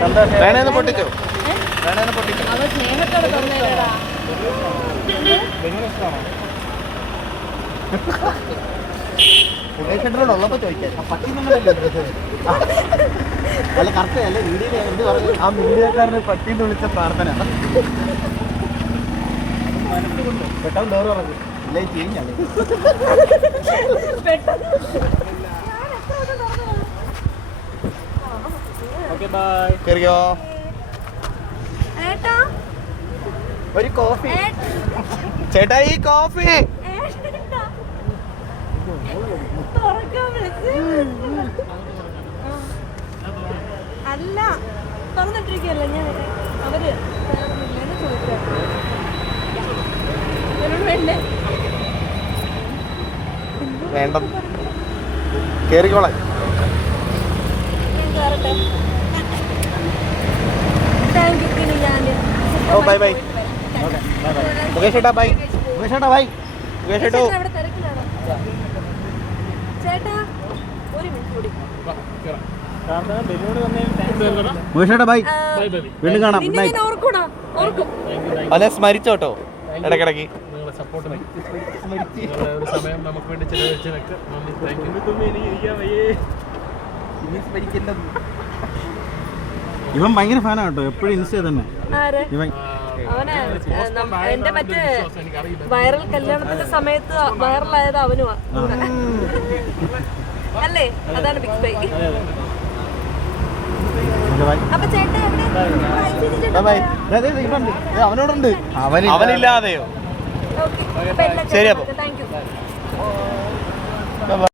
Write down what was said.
വേണേന്ന് പൊട്ടിച്ചോ, വേണേന്ന് പൊട്ടിച്ചോ. അവ സ്നേഹത്തോടെ തന്നേടാ. ഉള്ളപ്പോ ചോദിക്കാം പറ്റിന്നുണ്ടല്ലോ. അല്ല കറക്റ്റ് അല്ല വീഡിയോ എന്ത് പറഞ്ഞു ആ മീഡിയക്കാരന് പറ്റിന്ന് വിളിച്ച പ്രാർത്ഥന പെട്ടെന്ന് ഡോർ പറഞ്ഞു ഇല്ലേ ചെയ്യുന്നതാണ്. കേറിയോ ഒരു കോഫി ചേട്ടാ, ഈ കോഫി അല്ല തുറന്നിട്ടിരിക്കല്ല ഞാൻ. അവര് വേണ്ട കേറിക്കോളെ. ഓ ബൈ ബൈ. മുകേഷ് ചേട്ടാ ബൈ. മുകേഷ് ചേട്ടാ ബൈ. മുകേഷ് ചേട്ടോ ചേട്ടാ ഒരു മിനിറ്റ് കൂടി. മുകേഷ് ചേട്ടാ ബൈ. വീണ്ടും കാണാം. അല്ലെ സ്മരിച്ചോട്ടോ ഇടക്കിടക്ക്. ഇവൻ ഭയങ്കര ഫാനാണ് കേട്ടോ, എപ്പോഴും ഇൻസ്റ്റ തന്നെ. അവനെ എന്റെ മറ്റേ വൈറൽ കല്യാണത്തിന്റെ സമയത്ത് വൈറലായത് അവനുമാ അല്ലേ? അതാണ് ബിഗ് ബൈ. അപ്പൊ ചേട്ടാ അവനോടുണ്ട്, അവനില്ലാതെയോ. ശരി, അപ്പൊ താങ്ക് യു.